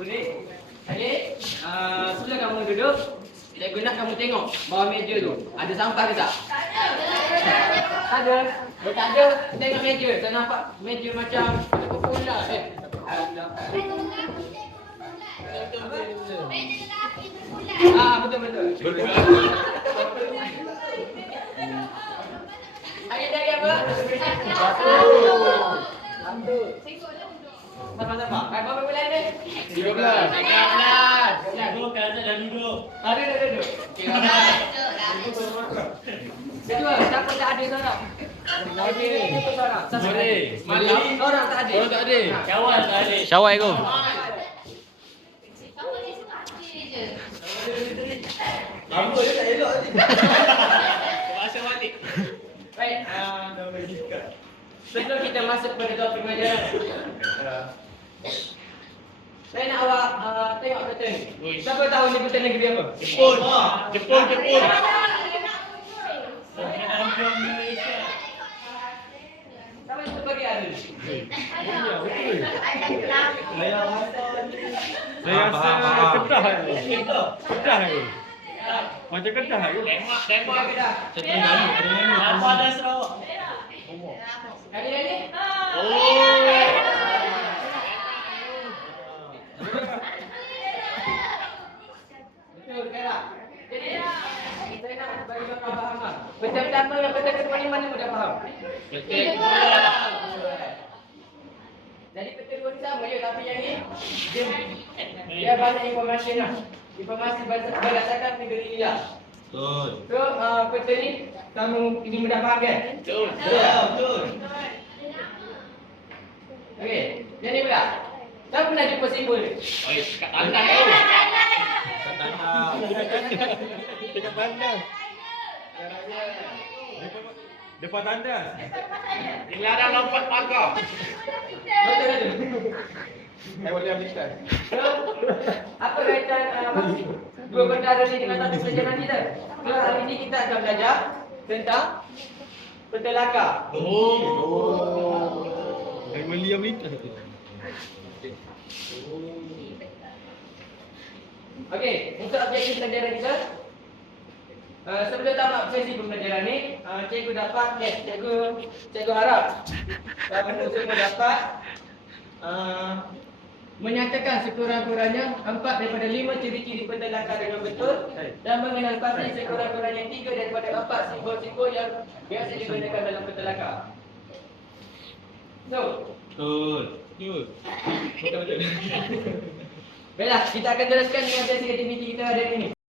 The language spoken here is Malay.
Okey. Okey. Sebelum kamu duduk, cikgu nak kamu tengok bawah meja tu. Ada sampah ke tak? Tak ada. Kalau tak ada, tengok meja. Tak nampak meja macam Coca-Cola. Betul. Hari dari apa? Satu. Sama-sama. Berapa bulan ni? 13. 13. Duduk, Kazat dah duduk. Ada dah duduk. Kedua, siapa tak ada seorang? Tak ada. Malam orang tak ada. Orang tak ada. Syawal tak ada. Syawal tu. Lama dia tak elok ni. Bahasa balik. Baik. Sebelum kita masuk pada topik pengajaran, saya nak awak tengok peta ni. Siapa tahu ni peta negeri apa? Jepun. Jepun. Malaysia. Siapa yang terbagi ada? Saya rasa Kedah ni. Kedah ni. Macam Kedah ni. Tembak ke dah? Apa ada Sarawak? Hari ni? Betul ke tak? Jadi, saya nak bagi orang faham lah. Peta pertama dan peta kedua ni mana mudah faham? Jadi peta dua ni sama je, tapi yang ni dia banyak informasi lah. Informasi berdasarkan negeri India. Betul. So, peta ni kamu ini mudah faham kan? Betul. Okey, yang ni pula. Siapa pernah jumpa simbol ni? Kat tangan tu. Dekat tandas. Depan tandas. Dilarang lompat pagar. Betul. Saya boleh ambilkan. So, apa kaitan dua perkara ni dengan topik pelajaran kita? So, hari ini kita akan belajar tentang peta laka. Saya beli ambilkan. Okey, untuk objektif pelajaran kita, sebelum tamat sesi pembelajaran ni, cikgu dapat, cikgu harap kamu semua dapat menyatakan sekurang-kurangnya 4 daripada 5 ciri-ciri peta laka dengan betul dan mengenal pasti sekurang-kurangnya 3 daripada 4 simbol-simbol yang biasa digunakan dalam peta laka. So, Betul. baiklah, kita akan teruskan dengan sesi aktiviti kita hari ini.